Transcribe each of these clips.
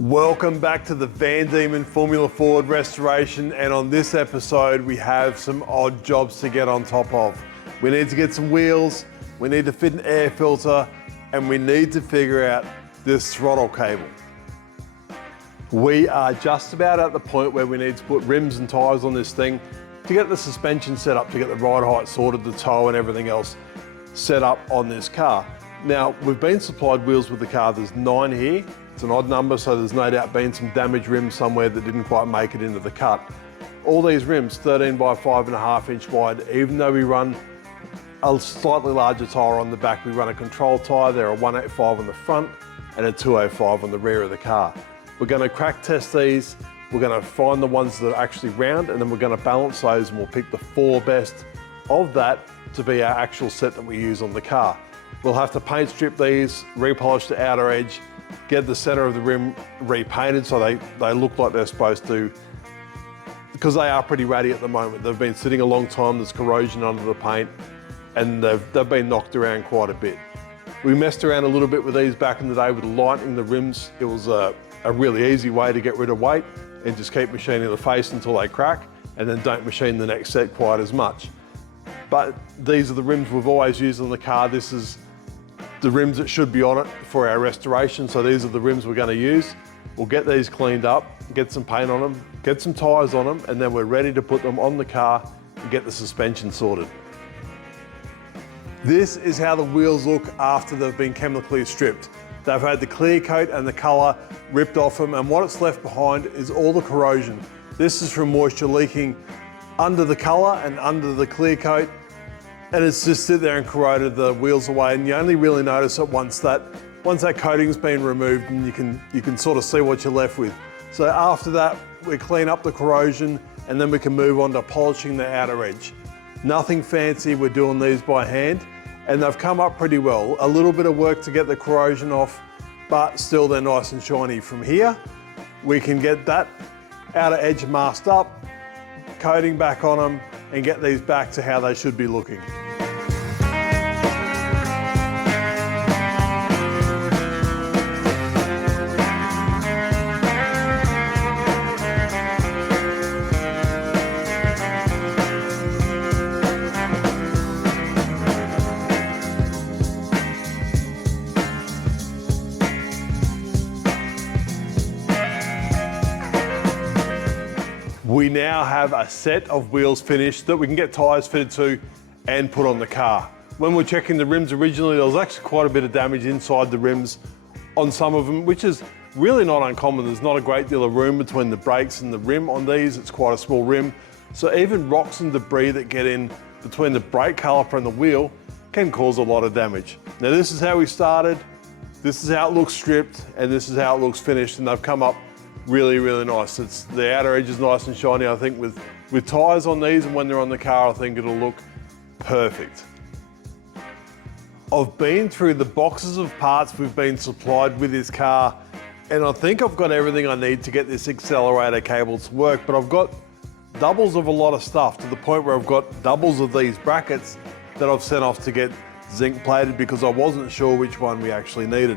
Welcome back to the Diemen Formula Ford restoration, and on this episode we have some odd jobs to get on top of. We need to get some wheels, we need to fit an air filter, and we need to figure out this throttle cable. We are just about at the point where we need to put rims and tyres on this thing to get the suspension set up, to get the ride height sorted, the toe and everything else set up on this car. Now, we've been supplied wheels with the car. There's 9 here. It's an odd number, so there's no doubt been some damaged rims somewhere that didn't quite make it into the cut. All these rims, 13 by 5.5 inch wide, even though we run a slightly larger tyre on the back, we run a control tyre. They're a 185 on the front and a 205 on the rear of the car. We're going to crack test these. We're going to find the ones that are actually round, and then we're going to balance those, and we'll pick the 4 best of that to be our actual set that we use on the car. We'll have to paint strip these, repolish the outer edge, get the center of the rim repainted so they look like they're supposed to, because they are pretty ratty at the moment. They've been sitting a long time, there's corrosion under the paint, and they've been knocked around quite a bit. We messed around a little bit with these back in the day with lightening the rims. It was a really easy way to get rid of weight and just keep machining the face until they crack, and then don't machine the next set quite as much. But these are the rims we've always used on the car. This is the rims that should be on it for our restoration, so these are the rims we're going to use. We'll get these cleaned up, get some paint on them, get some tyres on them, and then we're ready to put them on the car and get the suspension sorted. This is how the wheels look after they've been chemically stripped. They've had the clear coat and the colour ripped off them, and what it's left behind is all the corrosion. This is from moisture leaking under the colour and under the clear coat, and it's just sit there and corroded the wheels away, and you only really notice it once that coating's been removed, and you can sort of see what you're left with. So after that, we clean up the corrosion, and then we can move on to polishing the outer edge. Nothing fancy, we're doing these by hand, and they've come up pretty well. A little bit of work to get the corrosion off, but still they're nice and shiny. From here, we can get that outer edge masked up, coating back on them, and get these back to how they should be looking. We now have a set of wheels finished that we can get tyres fitted to and put on the car. When we're checking the rims originally, there was actually quite a bit of damage inside the rims on some of them, which is really not uncommon. There's not a great deal of room between the brakes and the rim on these. It's quite a small rim. So even rocks and debris that get in between the brake caliper and the wheel can cause a lot of damage. Now this is how we started, this is how it looks stripped, and this is how it looks finished, and they've come up really, really nice. The outer edge is nice and shiny. I think with tyres on these and when they're on the car, I think it'll look perfect. I've been through the boxes of parts we've been supplied with this car, and I think I've got everything I need to get this accelerator cable to work, but I've got doubles of a lot of stuff, to the point where I've got doubles of these brackets that I've sent off to get zinc plated because I wasn't sure which one we actually needed.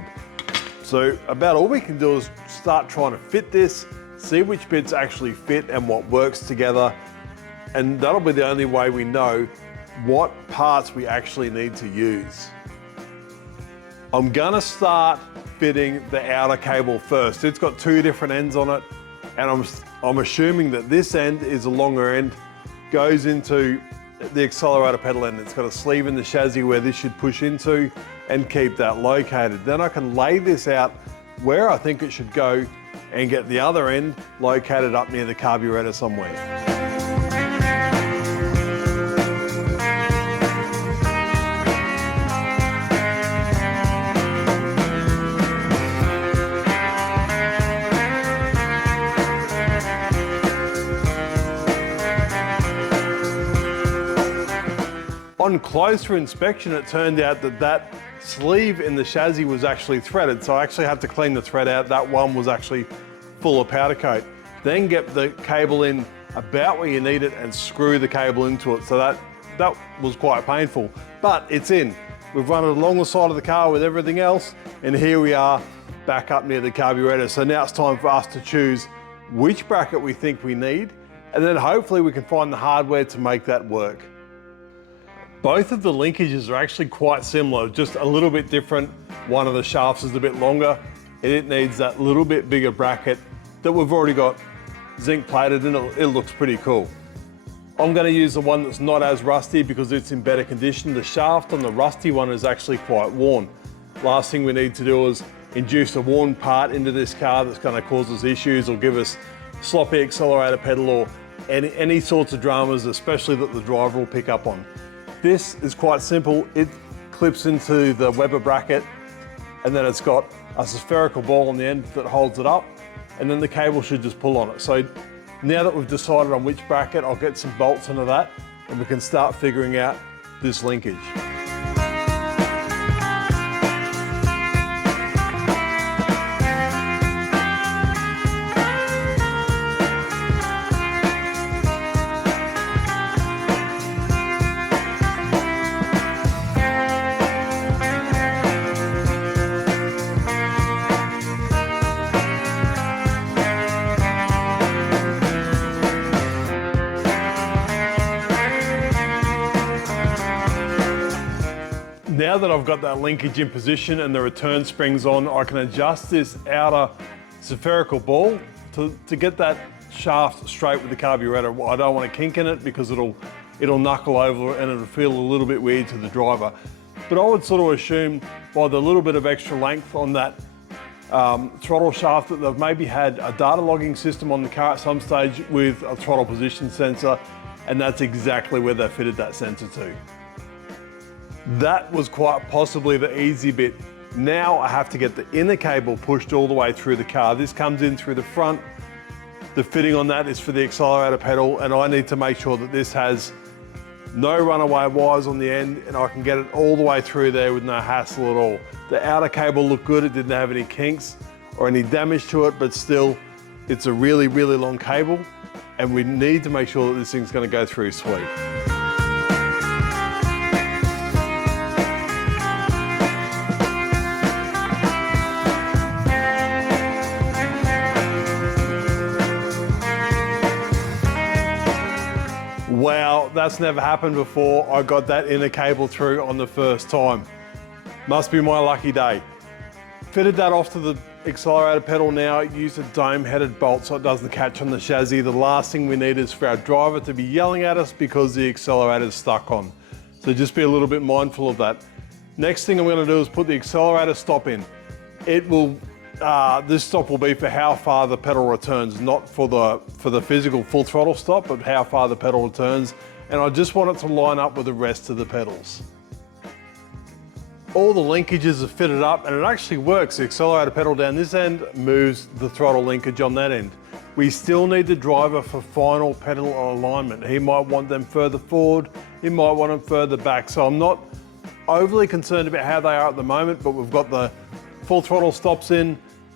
So about all we can do is start trying to fit this, see which bits actually fit and what works together, and that'll be the only way we know what parts we actually need to use. I'm gonna start fitting the outer cable first. It's got 2 different ends on it, and I'm assuming that this end is a longer end, goes into the accelerator pedal end. It's got a sleeve in the chassis where this should push into and keep that located. Then I can lay this out where I think it should go and get the other end located up near the carburetor somewhere. On closer inspection, it turned out that sleeve in the chassis was actually threaded, so I actually had to clean the thread out. That one was actually full of powder coat. Then get the cable in about where you need it and screw the cable into it. So that was quite painful, but it's in. We've run it along the side of the car with everything else, and here we are back up near the carburetor. So now it's time for us to choose which bracket we think we need, and then hopefully we can find the hardware to make that work. Both of the linkages are actually quite similar, just a little bit different. One of the shafts is a bit longer, and it needs that little bit bigger bracket that we've already got zinc plated, and it looks pretty cool. I'm going to use the one that's not as rusty because it's in better condition. The shaft on the rusty one is actually quite worn. Last thing we need to do is induce a worn part into this car that's going to cause us issues or give us sloppy accelerator pedal or any sorts of dramas, especially that the driver will pick up on. This is quite simple. It clips into the Weber bracket, and then it's got a spherical ball on the end that holds it up, and then the cable should just pull on it. So now that we've decided on which bracket, I'll get some bolts into that and we can start figuring out this linkage. Now that I've got that linkage in position and the return springs on, I can adjust this outer spherical ball to get that shaft straight with the carburetor. I don't want to kink in it because it'll knuckle over and it'll feel a little bit weird to the driver. But I would sort of assume by the little bit of extra length on that throttle shaft that they've maybe had a data logging system on the car at some stage with a throttle position sensor, and that's exactly where they fitted that sensor to. That was quite possibly the easy bit. Now I have to get the inner cable pushed all the way through the car. This comes in through the front. The fitting on that is for the accelerator pedal, and I need to make sure that this has no runaway wires on the end, and I can get it all the way through there with no hassle at all. The outer cable looked good. It didn't have any kinks or any damage to it, but still, it's a really, really long cable, and we need to make sure that this thing's going to go through sweet. Wow, that's never happened before. I got that inner cable through on the first time. Must be my lucky day. Fitted that off to the accelerator pedal now. Used a dome-headed bolt so it doesn't catch on the chassis. The last thing we need is for our driver to be yelling at us because the accelerator's stuck on. So just be a little bit mindful of that. Next thing I'm going to do is put the accelerator stop in. It will this stop will be for how far the pedal returns, not for the physical full throttle stop, but how far the pedal returns. And I just want it to line up with the rest of the pedals. All the linkages are fitted up and it actually works. The accelerator pedal down this end moves the throttle linkage on that end. We still need the driver for final pedal alignment. He might want them further forward, he might want them further back. So I'm not overly concerned about how they are at the moment, but we've got the full throttle stops in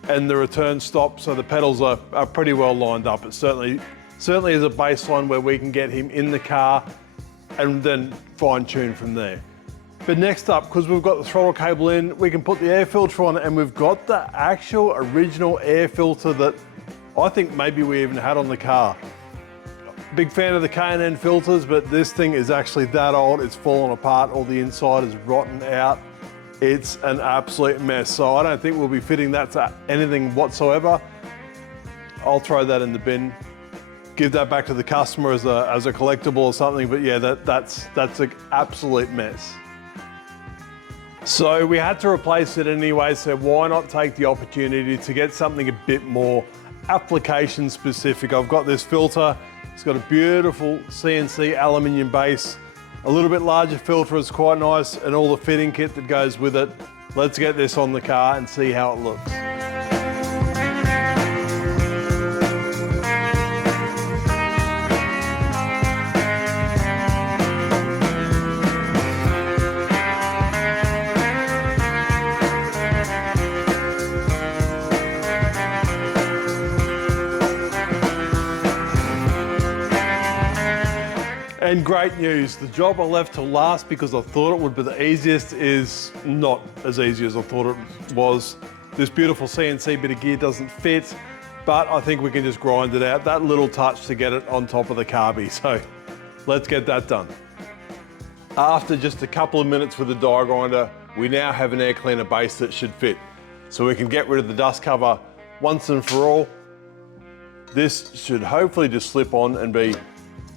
and the return stop, so the pedals are pretty well lined up. It certainly is a baseline where we can get him in the car and then fine tune from there. But next up, because we've got the throttle cable in, we can put the air filter on, and we've got the actual original air filter that I think maybe we even had on the car. Big fan of the K&N filters, but this thing is actually that old. It's fallen apart. All the inside is rotten out. It's an absolute mess. So I don't think we'll be fitting that to anything whatsoever. I'll throw that in the bin, give that back to the customer as a collectible or something. But yeah, that's an absolute mess. So we had to replace it anyway, so why not take the opportunity to get something a bit more application specific. I've got this filter. It's got a beautiful CNC aluminium base. A little bit larger filter is quite nice, and all the fitting kit that goes with it. Let's get this on the car and see how it looks. And great news, the job I left till last because I thought it would be the easiest is not as easy as I thought it was. This beautiful CNC bit of gear doesn't fit, but I think we can just grind it out. That little touch to get it on top of the carby. So let's get that done. After just a couple of minutes with the die grinder, we now have an air cleaner base that should fit. So we can get rid of the dust cover once and for all. This should hopefully just slip on and be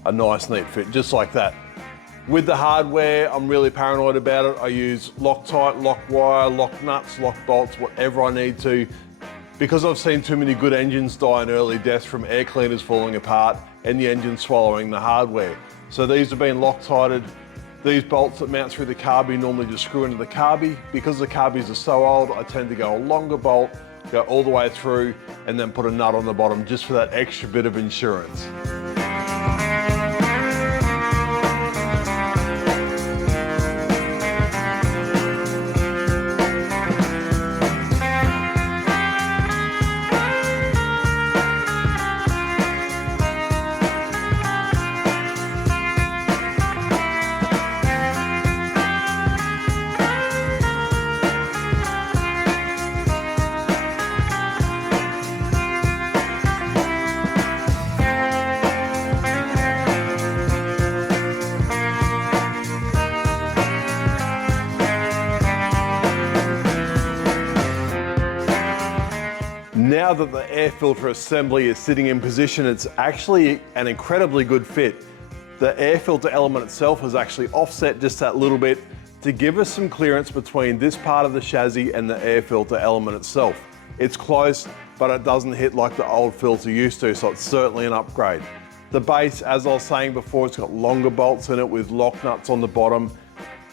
a nice neat fit, just like that. With the hardware, I'm really paranoid about it. I use Loctite, lock wire, lock nuts, lock bolts, whatever I need to, because I've seen too many good engines die in early deaths from air cleaners falling apart and the engine swallowing the hardware. So these have been Loctited. These bolts that mount through the carby normally just screw into the carby. Because the carbies are so old, I tend to go a longer bolt, go all the way through, and then put a nut on the bottom just for that extra bit of insurance. Now that the air filter assembly is sitting in position, it's actually an incredibly good fit. The air filter element itself is actually offset just that little bit to give us some clearance between this part of the chassis and the air filter element itself. It's close, but it doesn't hit like the old filter used to, so it's certainly an upgrade. The base, as I was saying before, it's got longer bolts in it with lock nuts on the bottom.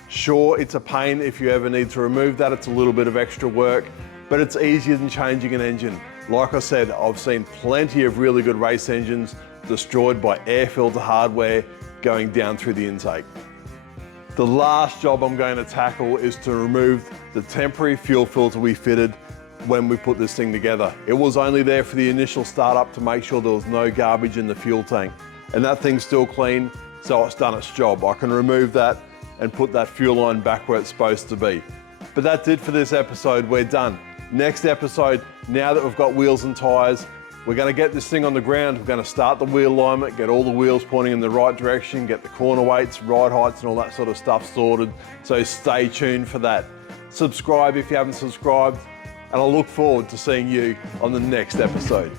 Sure, it's a pain if you ever need to remove that. It's a little bit of extra work, but it's easier than changing an engine. Like I said, I've seen plenty of really good race engines destroyed by air filter hardware going down through the intake. The last job I'm going to tackle is to remove the temporary fuel filter we fitted when we put this thing together. It was only there for the initial startup to make sure there was no garbage in the fuel tank. And that thing's still clean, so it's done its job. I can remove that and put that fuel line back where it's supposed to be. But that's it for this episode, we're done. Next episode, now that we've got wheels and tyres, we're going to get this thing on the ground. We're going to start the wheel alignment, get all the wheels pointing in the right direction, get the corner weights, ride heights and all that sort of stuff sorted. So stay tuned for that. Subscribe if you haven't subscribed, and I look forward to seeing you on the next episode.